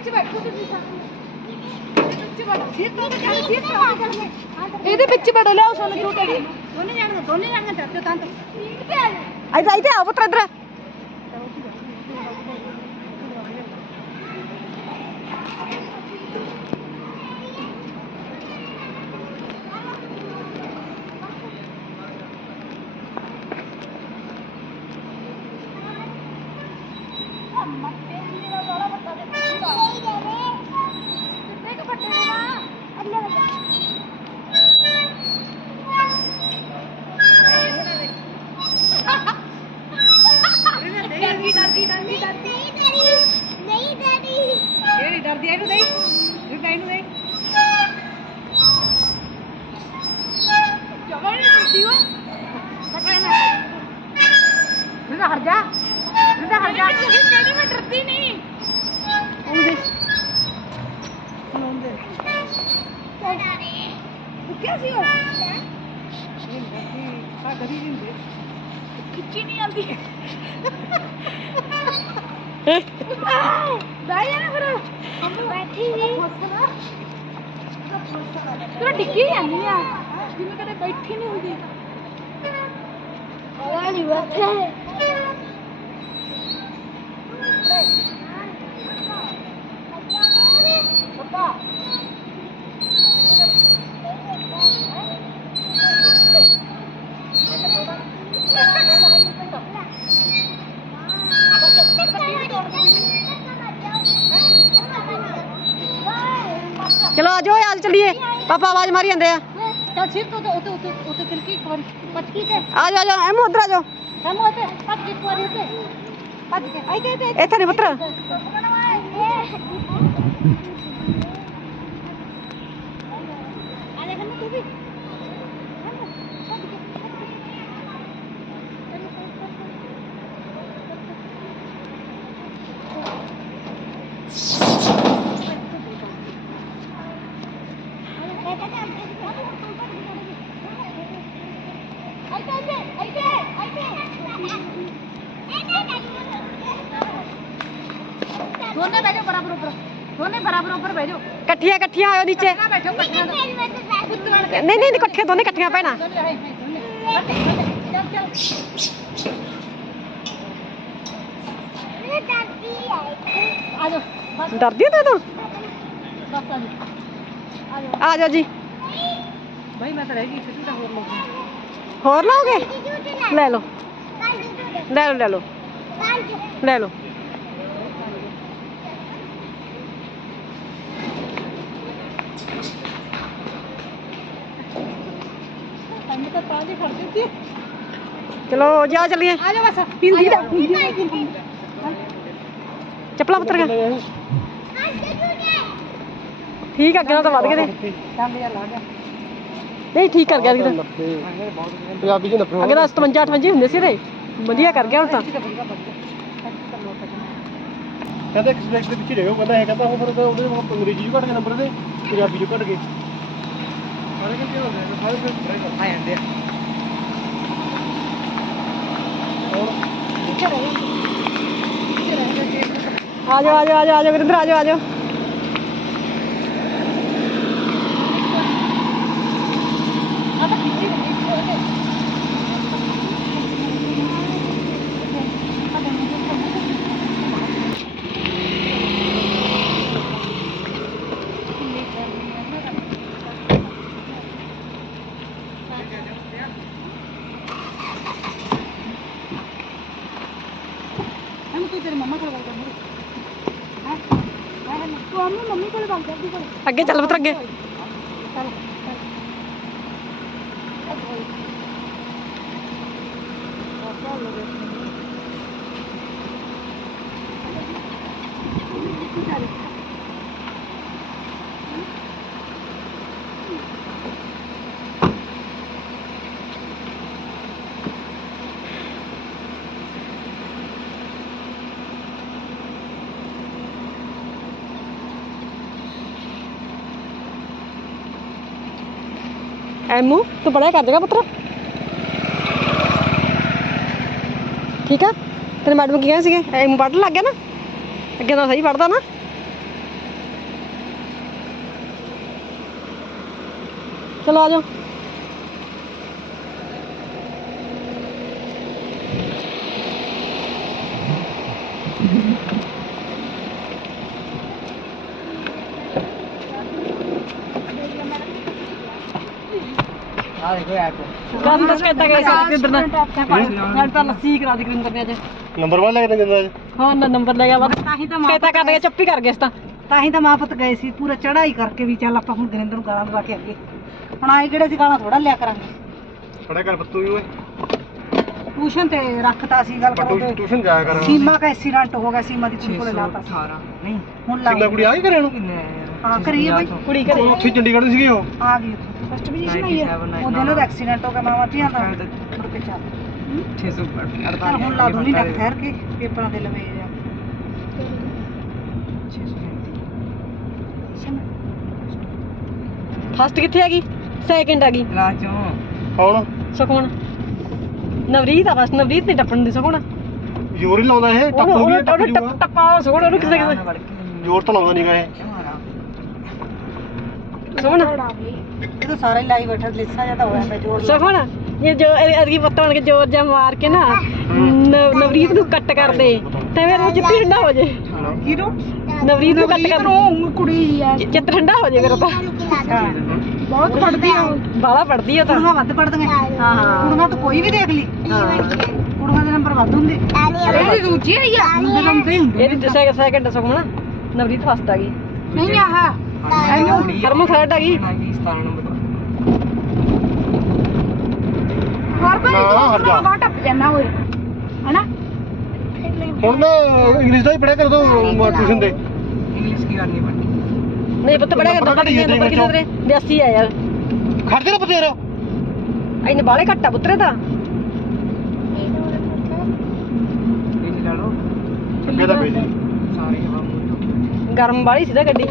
ਵਿੱਚ ਬੈਠੋ ਤੁਸੀਂ ਸਾਰੇ ਵਿੱਚ ਬੈਠੋ ਸਿਰ ਤੋਂ ਚੱਲ ਸਿਰ ਤੋਂ ਇਹਦੇ ਵਿੱਚ ਬੜੋ ਲਿਆਓ ਸਾਨੂੰ ਝੂਟੇ ਦੀ ਦੋਨੇ ਜਾਣਗੇ ਦੋਨੇ ਜਾਣਗੇ ਚੱਲ ਤਾਂ ਇੱਧਰ ਇੱਧਰ ਆ ਪੁੱਤਰ ਇੱਧਰ ਡਰਦੀ ਡਰਦੀ ਡਰਦੀ ਡਰਦੀ ਨਹੀਂ ਡੈਡੀ ਇਹ ਡਰਦੀ ਇਹਨੂੰ ਦੇਈ ਇਹ ਇਹਨੂੰ ਦੇਈ ਜਮਾ ਨਹੀਂ ਡਰਦੀ ਓਏ ਰਿੰਦਾ ਹਟ ਜਾ ਰਿੰਦਾ ਹਟ ਜਾ ਕਹਿੰਦੀ ਮੈਂ ਡਰਦੀ ਨਹੀਂ ਆਉਂਦੇ ਕਿਆ ਸੀ ਉਹ ਆ ਕਦੀ ਨਹੀਂ ਹੁੰਦੇ ਖਿੱਚੀ ਨਹੀਂ ਆਉਂਦੀ ਬਹਿ ਜਾ ਨਾ ਫਿਰ ਬੈਠੀ ਸੀ ਤੂੰ ਡਿੱਗੀ ਜਾਂਦੀ ਆ ਜਿਵੇਂ ਕਦੇ ਬੈਠੀ ਨਹੀਂ ਹੁੰਦੀ ਉਹ ਨਹੀਂ ਬੈਠੇ ਚਲੋ ਚੱਲੀਏ। ਪਾਪਾ ਆਵਾਜ਼ ਮਾਰੀ ਜਾਂਦੇ ਆ। ਚੱਲ ਸਿਰ ਤੋਂ ਉੱਤੇ ਉੱਤੇ ਉੱਤੇ ਤਿਲਕੀ ਵਾਰੀ ਪਟਕੀ ਤੇ ਆਜੋ ਆਜੋ ਐਮ ਉਧਰ ਆਜੋ ਸਾਨੂੰ ਉੱਤੇ ਪੱਜ ਇੱਕ ਵਾਰੀ ਉੱਤੇ। ਪੱਜ ਕੇ ਆਈ ਤੇ ਤੇ ਇੱਥੇ ਨਹੀਂ ਪੁੱਤਰ ਆ ਦੇਖ ਨਾ ਤੂੰ ਵੀ ਦੋਨੇ ਬੈਠੋ ਬਰਾਬਰ ਉੱਪਰ। ਦੋਨੇ ਬਰਾਬਰ ਉੱਪਰ ਬੈਠੋ ਇਕੱਠੀਆਂ ਇਕੱਠੀਆਂ ਆਇਓ ਨੀਚੇ। ਨਾ ਬੈਠੋ ਇਕੱਠੀਆਂ ਤੋਂ ਪੁੱਤ ਬਣ ਕੇ ਨਹੀਂ ਨਹੀਂ ਇਕੱਠੀਆਂ ਦੋਨੇ ਇਕੱਠੀਆਂ ਭੈਣਾਂ। ਦੋਨੇ ਆਏ ਹਾਏ ਦੋਨੇ ਬੱਟੇ ਬੱਟੇ ਚੱਲ ਚੱਲ ਆ ਜਾਓ ਬਸ। ਡਰਦੀ ਤੂੰ ਤੂੰ ਬਸ ਆ ਜਾਓ। ਆ ਜਾਓ। ਆਜੋ ਜੀ। ਭਾਈ ਮੈਂ ਤਾਂ ਰਹਿ ਗਈ ਫਿਰ ਤਾਂ ਹੋਰ ਲੋਕ ਹੋਰ ਲਾਓਗੇ? ਲੈ। ਲਓ। ਲੈ। ਲਓ ਲੈ ਲਓ। ਲੈ ਲਓ ਕੰਮ ਤਾਂ ਤਾਂ ਜੀ ਫੜ ਦਿੱਤੀ ਚਲੋ ਜਾ ਚੱਲੀਏ। ਆ ਜਾਓ ਬਸ। ਹਿੰਦੀ ਦਾ ਚੱਪਲਾਂ ਪੁੱਤਰ ਠੀਕ ਆ ਅੱਗੇ ਨਾਲ ਤਾਂ ਵੱਧ ਗਏ ਗਿਆ ਨਹੀਂ ਠੀਕ ਕਰ ਗਿਆ ਅੱਗੇ ਤਾਂ। ਪੰਜਾਬੀ ਚ ਨੱਪੇ ਅੱਗੇ ਤਾਂ 57 58 ਹੁੰਦੇ ਸੀ ਰੇ ਵਧੀਆ ਕਰ ਗਿਆ ਹੁਣ ਤਾਂ। ਕਹਿੰਦਾ ਇੱਕ ਸਬਜੈਕਟ ਦੇ ਵਿੱਚ ਹੀ ਰਹੋ ਕਹਿੰਦਾ ਇਹ ਕਹਿੰਦਾ ਉਹ ਫਿਰ ਉਹਦੇ ਉਹਦੇ ਅੰਗਰੇਜ਼ੀ ਚ ਘਟ ਗਏ ਨੰਬਰ ਦੇ ਪੰਜਾਬੀ ਚ ਘਟ ਗਏ। ਸਾਰੇ ਕਿੰਨੇ ਹੁੰਦੇ ਨੇ ਸਾਰੇ ਫਿਰ ਆ ਜਾਂਦੇ ਆ ਆ ਜਾਓ ਆ ਜਾਓ ਆ ਜਾਓ ਵਰਿੰਦਰ ਆ ਜਾਓ ਆ ਜਾਓ। ਤੂੰ ਤੇਰੇ ਅੱਗੇ ਚੱਲ ਪੁੱਤਰ ਅੱਗੇ। ਐਮੂ, ਤੂੰ ਪੜਾਈ ਕਰ ਦੇਗਾ ਪੁੱਤਰ। ਠੀਕ ਆ? ਤੇਰੇ ਮੈਡਮ ਕੀ ਕਹਿੰਦੇ ਸੀਗੇ? ਐਮੂ ਪੜਨ ਲੱਗ ਗਿਆ ਨਾ? ਅੱਗੇ ਤਾਂ ਸਹੀ ਪੜਦਾ ਨਾ। ਚਲੋ ਆ ਜਾਓ। ਆ ਦੇਖੋ ਐਪ ਕਾਹਨੂੰ ਦੱਸ ਕੇ ਗਏ ਸੀ ਕਿੰਦਰ ਨਾਲ ਨਾਲ ਤਾਂ ਲੱਸੀ ਕਰਾ ਦੀ ਕਿੰਦਰ ਨੇ ਅੱਜ। ਨੰਬਰ ਵਾਲਾ ਲੱਗਦਾ ਜਾਂਦਾ ਹਾਂ ਨਾ ਨੰਬਰ ਲੈ ਗਿਆ ਵਾ। ਤਾਂ ਹੀ ਤਾਂ ਮਾਂ ਕਹਿਤਾ ਕਰ ਗਏ ਚੱਪੀ ਕਰ ਗਏ ਇਸ ਤਾਂ। ਤਾਂ ਹੀ ਤਾਂ ਮਾਂ ਪੁੱਤ ਗਏ ਸੀ ਪੂਰਾ ਚੜਾਈ ਕਰਕੇ ਵੀ ਚੱਲ ਆਪਾਂ ਹੁਣ ਗਰਿੰਦਰ ਨੂੰ ਗਾਲਾਂ ਦਵਾ ਕੇ ਅੱਗੇ। ਹੁਣ ਆਏ ਕਿਹੜੇ ਸੀ ਗਾਲਾਂ ਥੋੜਾ ਲਿਆ ਕਰਾਂਗੇ। ਖੜਾ ਕਰ ਬੱਤੂ ਵੀ ਓਏ। ਟਿਊਸ਼ਨ ਤੇ ਰੱਖਤਾ ਸੀ ਗੱਲ ਪਟੂ ਕਰੋ ਟਿਊਸ਼ਨ ਜਾਇਆ ਕਰ ਸੀਮਾ ਦਾ ਐਕਸੀਡੈਂਟ ਹੋ ਗਿਆ ਸੀਮਾ ਦੀ ਕੁੜੀ ਕੋਲੇ ਲਾਤਾ ਸੀ। 18 ਨਹੀਂ ਹੁਣ ਲਾ ਕਿੰਨਾ ਕੁੜੀ ਆ ਗਈ ਘਰੇ ਨੂੰ ਹਾਂ ਕਰੀਏ ਬਈ। ਕੁੜੀ ਘਰੇ ਉਹ ਉੱਥੇ ਚੰਡੀਗੜ੍ਹ ਦੀ ਸੀਗੀ ਉਹ? ਆ ਗਈ ਹੈ ਉਹ ਦਿਨ ਉਹਦਾ ਐਕਸੀਡੈਂਟ ਹੋ ਗਿਆ ਮਾਵਾ ਧੀਆਂ ਦਾ। ਮੁੜ ਕੇ ਚੱਲ। 600 ਚੱਲ ਹੁਣ ਲਾ ਦੂੰ ਨਹੀਂ ਡੱਕ ਠਹਿਰ ਕੇ ਪੇਪਰਾਂ ਦੇ ਲਵੇ ਜਾ ਫਸਟ ਕਿੱਥੇ ਹੈਗੀ ਸੈਕਿੰਡ ਹੈਗੀ ਰਾਜੋਂ ਕੌਣ ਸੁਖਮਨ। ਨਵਰੀਤ ਆ ਬਸ ਨਵਰੀਤ ਨੇ ਟੱਪਣ ਦੀ ਸੁਖਮਨ। ਜ਼ੋਰ ਹੀ ਲਾਉਂਦਾ ਇਹ ਟੱਪ ਹੋ ਗਈ ਉਹਨੂੰ ਟੱਪ ਜੂਗਾ। ਟੱਪ ਟੱਪਾ ਸੁਖਮਨ ਉਹਨੂੰ ਕਿਸੇ ਕਿਸੇ ਜ਼ੋਰ ਤਾਂ ਲਾਉਂਦਾ ਨਹੀਂਗਾ ਇਹ। ਸੁਖਮਨ। ਇਹ ਤਾਂ ਸਾਰਾ ਹੀ ਲਾਈ ਬੈਠਾ ਲਿੱਸਾ ਜਿਹਾ ਤਾਂ ਹੋਇਆ ਪਿਆ ਜੋਰ ਲਾ ਸੁਖਮਨ ਇਹ ਜੋ ਅਦਗੀ ਪੱਤਾ ਬਣ ਕੇ ਜੋਰ ਜਾ ਮਾਰ ਕੇ ਨਾ ਨ- ਨਵਰੀਤ ਨੂੰ ਕੱਟ ਕਰ ਦੇ ਤੇ ਫਿਰ ਉਹ ਚਿੱਟੀ ਠੰਡਾ ਹੋ ਜੇ। ਹੀਰੋ? ਨਵਰੀਤ ਨੂੰ ਕੱਟ ਕਰ ਉਹ ਕੁੜੀ ਆ ਦੇ ਚਿੱਤ ਠੰਡਾ ਹੋ ਜੇ ਫਿਰ ਉਹ ਤਾਂ। ਬਹੁਤ ਪੜਦੀ ਆ ਬਾਲਾ ਪੜਦੀ ਆ ਉਹ ਤਾਂ। ਕੁੜੀਆਂ ਵੱਧ ਪੜਦੀਆਂ ਹਾਂ ਹਾਂ। ਕੁੜੀਆਂ ਤਾਂ ਕੋਈ ਵੀ ਦੇਖ ਲਈ ਹਾਂ ਕੁੜੀਆਂ ਦੇ ਨੰਬਰ ਵੱਧ ਹੁੰਦੇ। ਇਹਦੀ ਦੂਜੀ ਹੋਈ ਆ। ਮੁੰਡੇ ਤਾਂ ਹੁੰਦੇ ਹੀ ਹੁੰਦੇ ਇਹਦੀ second second Sukhman Navreet first ਆ ਗਈ। ਨਹੀਂ ਆਹ। ਹਰਮਨ ਥਰਡ ਆ ਗਈ। ਪਾਕਿਸਤਾਨ ਨੰਬਰ ਹੋਰ ਨਾ, ਹਟ ਜਾ। ਟੱਪ ਜਾਣਾ ਹੋਏ। ਹਨਾ? ਹੁਣ ਨਾ ਇੰਗਲਿਸ਼ ਦਾ ਹੀ ਪੜਿਆ ਕਰ ਦੋ ਟਿਊਸ਼ਨ ਦੇ। ਇੰਗਲਿਸ਼ ਕੀ ਕਰਨੀ ਪੜਨੀ ਨਹੀਂ ਪੁੱਤ ਬੜਾ ਨੰਬਰ ਨੰਬਰ ਘੱਟ ਹੀ ਆ ਕਿੰਨੇ ਨੰਬਰ ਕਿੰਨੇ ਤੇਰੇ 82 ਆ ਯਾਰ। ਖੜ ਜਾ ਨਾ ਪਤੇਰ ਇਹਨੇ ਬਾਲੇ ਘੱਟਾ ਪੁੱਤਰੇ ਤਾਂ। ਇਹ ਲੈ ਲਓ। ਅੱਗੇ ਦਾ ਭੇਜ ਸਾਰੇ ਗਰਮ ਬਾਲੀ ਸੀ ਤਾਂ ਗੱਡੀ।